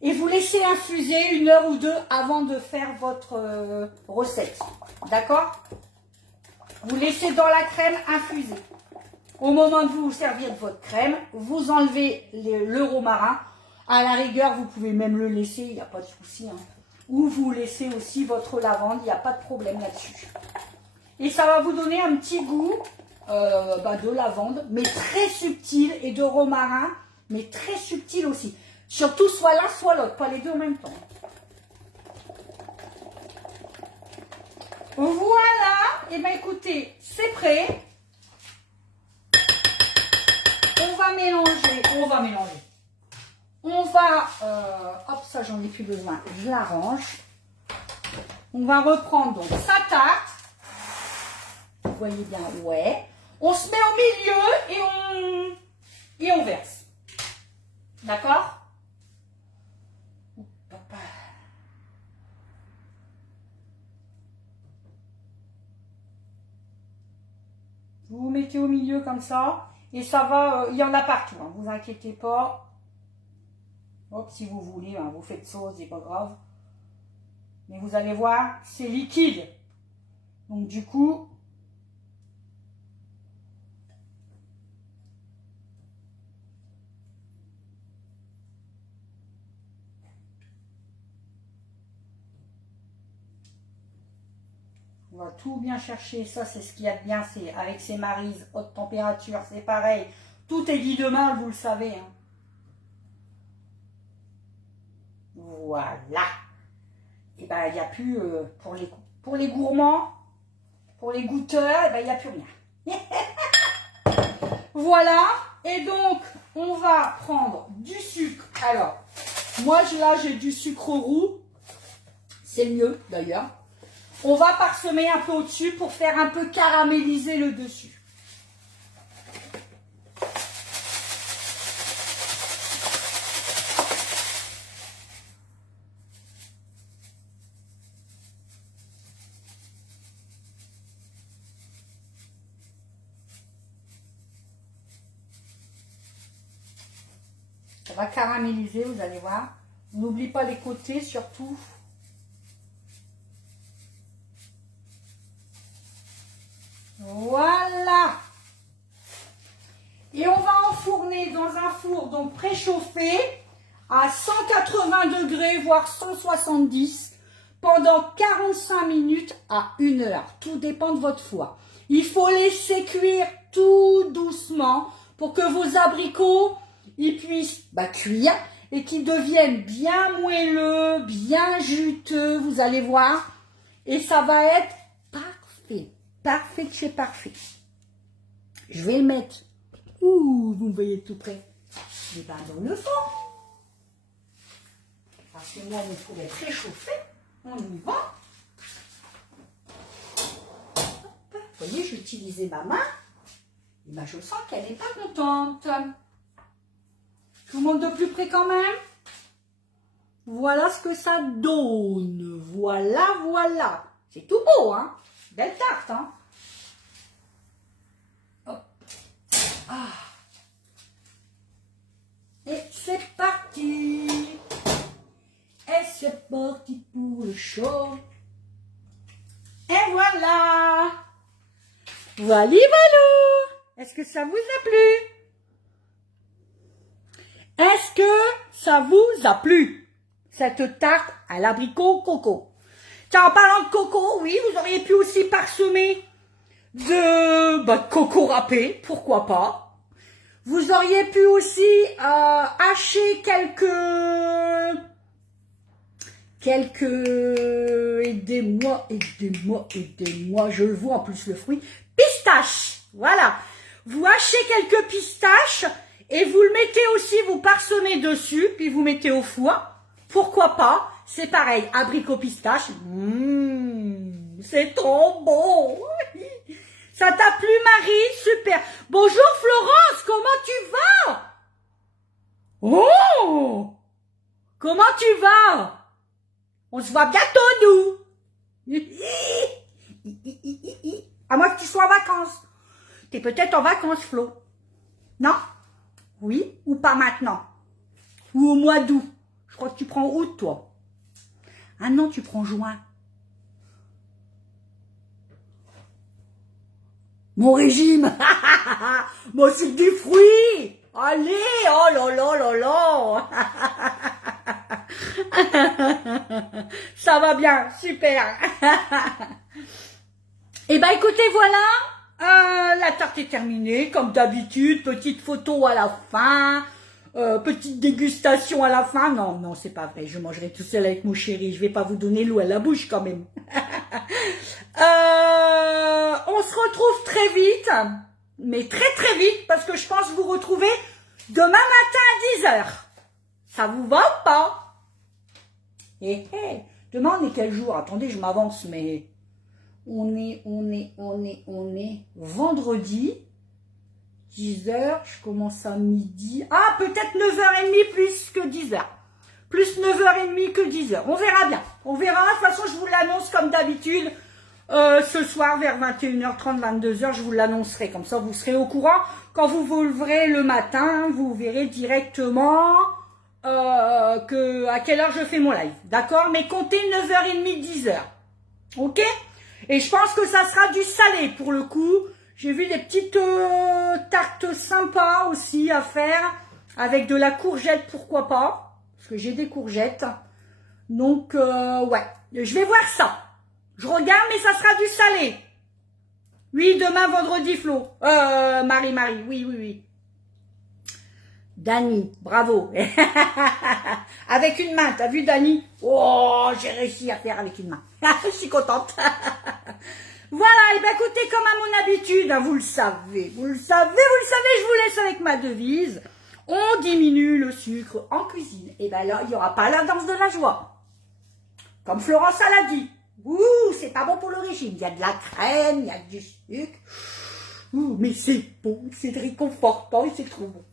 Et vous laissez infuser 1 heure ou 2 avant de faire votre recette. D'accord? Vous laissez dans la crème infuser. Au moment de vous servir de votre crème, vous enlevez le romarin. À la rigueur, vous pouvez même le laisser, il n'y a pas de souci. Hein. Ou vous laissez aussi votre lavande, il n'y a pas de problème là-dessus. Et ça va vous donner un petit goût de lavande, mais très subtil, et de romarin, mais très subtil aussi. Surtout soit l'un, soit l'autre, pas les deux en même temps. Voilà, et bien écoutez, c'est prêt. On va mélanger. On va, hop, ça j'en ai plus besoin, je l'arrange. On va reprendre donc sa tarte. Vous voyez bien, ouais. On se met au milieu et on verse. D'accord? Vous vous mettez au milieu comme ça. Et ça va, il y en a partout, hein, vous inquiétez pas. Hop, si vous voulez, hein, vous faites sauce, c'est pas grave. Mais vous allez voir, c'est liquide. Donc du coup, on va tout bien chercher. Ça, c'est ce qu'il y a de bien. C'est avec ces marises haute température, c'est pareil. Tout est dit demain, vous le savez. Hein. Voilà. Et ben, il n'y a plus, pour les gourmands, pour les goûteurs, ben, il n'y a plus rien. Voilà. Et donc, on va prendre du sucre. Alors, moi, là, j'ai du sucre roux. C'est mieux, d'ailleurs. On va parsemer un peu au-dessus pour faire un peu caraméliser le dessus. Ça va caraméliser, vous allez voir. N'oublie pas les côtés surtout. Voilà. Et on va enfourner dans un four donc préchauffé à 180 degrés, voire 170 pendant 45 minutes à 1 heure. Tout dépend de votre four. Il faut laisser cuire tout doucement pour que vos abricots ils puissent cuire et qu'ils deviennent bien moelleux, bien juteux, vous allez voir. Et ça va être parfait. Parfait de chez parfait. Je vais le mettre. Ouh, vous me voyez tout près. Mais ben dans le four. Parce que moi, mon four est préchauffé. On y va. Hop. Vous voyez, j'ai utilisé ma main. Et ben, je sens qu'elle n'est pas contente. Je vous montre de plus près quand même. Voilà ce que ça donne. Voilà, voilà. C'est tout beau, hein. Belle tarte, hein. Hop. Ah. Et c'est parti. Et c'est parti pour le show. Et voilà. Voilà, voilà. Est-ce que ça vous a plu? Est-ce que ça vous a plu? Cette tarte à l'abricot coco. Tiens, en parlant de coco, oui, vous auriez pu aussi parsemer de coco râpé, pourquoi pas. Vous auriez pu aussi hacher aidez-moi, je le vois en plus le fruit, pistache, voilà. Vous hachez quelques pistaches et vous le mettez aussi, vous parsemez dessus, puis vous mettez au four, pourquoi pas. C'est pareil, abricot pistache. C'est trop bon. Ça t'a plu, Marie? Super. Bonjour, Florence. Comment tu vas? Oh! Comment tu vas? On se voit bientôt, nous. À moins que tu sois en vacances. T'es peut-être en vacances, Flo. Non? Oui? Ou pas maintenant? Ou au mois d'août? Je crois que tu prends août, toi. Ah non, tu prends juin. Mon régime. Moi, c'est du fruit. Allez, oh là là là là. Ça va bien, super. Eh ben, écoutez, voilà. La tarte est terminée, comme d'habitude. Petite photo à la fin. petite dégustation à la fin. Non, non, c'est pas vrai. Je mangerai tout seul avec mon chéri. Je vais pas vous donner l'eau à la bouche quand même. On se retrouve très vite, mais très vite, parce que je pense vous retrouver demain matin à 10h. Ça vous va ou pas? Demain on est quel jour? Attendez, je m'avance, mais on est vendredi. 10h, je commence à midi. Ah, peut-être 9h30 plus que 10h. Plus 9h30 que 10h. On verra bien. On verra. De toute façon, je vous l'annonce comme d'habitude. Ce soir, vers 21h30, 22h, je vous l'annoncerai. Comme ça, vous serez au courant. Quand vous vous leverez le matin, vous verrez directement à quelle heure je fais mon live. D'accord? Mais comptez 9h30, 10h. Ok? Et je pense que ça sera du salé pour le coup. J'ai vu des petites tartes sympas aussi à faire, avec de la courgette, pourquoi pas, parce que j'ai des courgettes. Donc, ouais, je vais voir ça. Je regarde, mais ça sera du salé. Oui, demain, vendredi, Flo. Marie, oui. Dani, bravo. Avec une main, t'as vu, Dani? Oh, j'ai réussi à faire avec une main. Je suis contente. Voilà, et bien écoutez, comme à mon habitude, hein, vous le savez, je vous laisse avec ma devise. On diminue le sucre en cuisine. Et bien là, il n'y aura pas la danse de la joie. Comme Florence l'a dit. Ouh, c'est pas bon pour le régime. Il y a de la crème, il y a du sucre. Ouh, mais c'est bon, c'est réconfortant et c'est trop bon.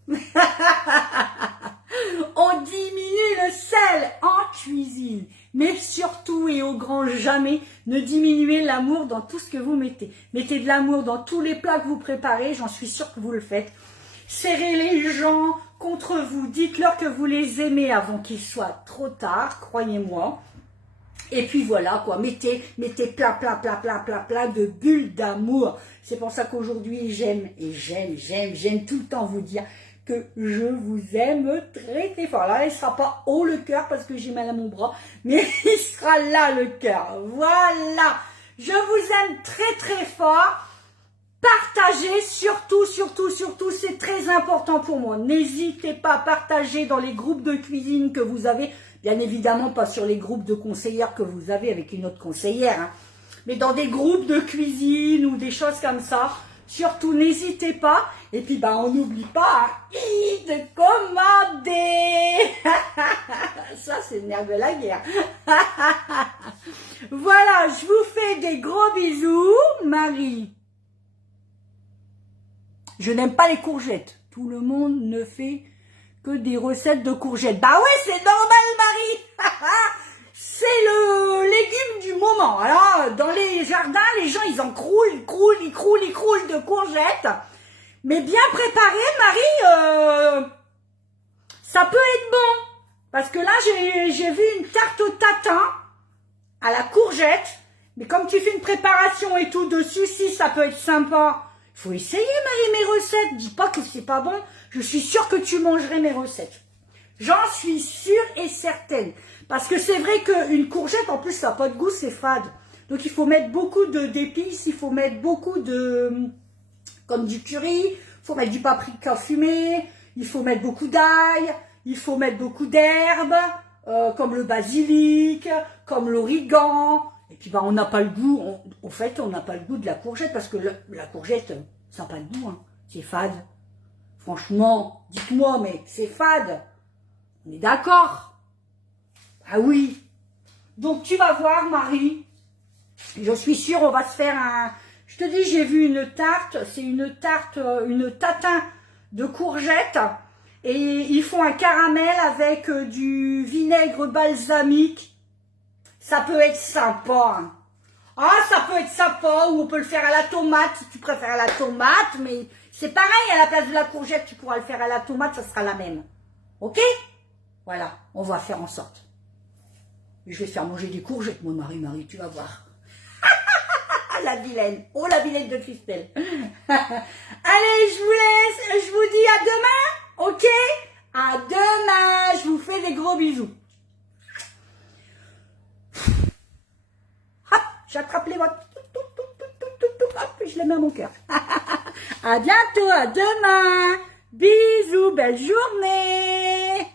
On diminue le sel en cuisine. Mais surtout et au grand jamais, ne diminuez l'amour dans tout ce que vous mettez. Mettez de l'amour dans tous les plats que vous préparez, j'en suis sûre que vous le faites. Serrez les gens contre vous, dites-leur que vous les aimez avant qu'il soit trop tard, croyez-moi. Et puis voilà quoi, mettez plein de bulles d'amour. C'est pour ça qu'aujourd'hui j'aime tout le temps vous dire que je vous aime très fort. Là, il sera pas haut le cœur parce que j'ai mal à mon bras, mais il sera là le cœur. Voilà, je vous aime très fort. Partagez, surtout, c'est très important pour moi. N'hésitez pas à partager dans les groupes de cuisine que vous avez. Bien évidemment, pas sur les groupes de conseillères que vous avez avec une autre conseillère, hein, mais dans des groupes de cuisine ou des choses comme ça. Surtout, n'hésitez pas. Et puis, bah, on n'oublie pas de commander. Ça, c'est le nerf de la guerre. Voilà, je vous fais des gros bisous. Marie. Je n'aime pas les courgettes. Tout le monde ne fait que des recettes de courgettes. Bah ouais, c'est normal, Marie. C'est le légume du moment. Alors, dans les jardins, les gens, ils en croulent de courgettes. Mais bien préparé, Marie, ça peut être bon. Parce que là, j'ai vu une tarte au tatin à la courgette. Mais comme tu fais une préparation et tout dessus, si ça peut être sympa. Il faut essayer, Marie, mes recettes. Dis pas que c'est pas bon. Je suis sûre que tu mangerais mes recettes. J'en suis sûre et certaine. Parce que c'est vrai qu'une courgette, en plus, ça n'a pas de goût, c'est fade. Donc, il faut mettre beaucoup d'épices, il faut mettre beaucoup comme du curry, il faut mettre du paprika fumé, il faut mettre beaucoup d'ail, il faut mettre beaucoup d'herbes, comme le basilic, comme l'origan. Et puis, bah, on n'a pas le goût, en fait, on n'a pas le goût de la courgette, parce que la courgette, ça n'a pas de goût, hein. C'est fade. Franchement, dites-moi, mais c'est fade. On est d'accord? Ah oui. Donc, tu vas voir, Marie. Je suis sûre, on va se faire un... Je te dis, j'ai vu une tarte. C'est une tatin de courgettes. Et ils font un caramel avec du vinaigre balsamique. Ça peut être sympa. Hein. Ah, ça peut être sympa. Ou on peut le faire à la tomate, si tu préfères à la tomate. Mais c'est pareil, à la place de la courgette, tu pourras le faire à la tomate, ça sera la même. Ok? Voilà, on va faire en sorte. Je vais faire manger des courgettes, mon Marie, tu vas voir. La vilaine. Oh, la vilaine de Christelle. Allez, je vous laisse. Je vous dis à demain. Ok? À demain. Je vous fais des gros bisous. Hop, j'attrape les votes. Hop, je les mets à mon cœur. À bientôt. À demain. Bisous, belle journée.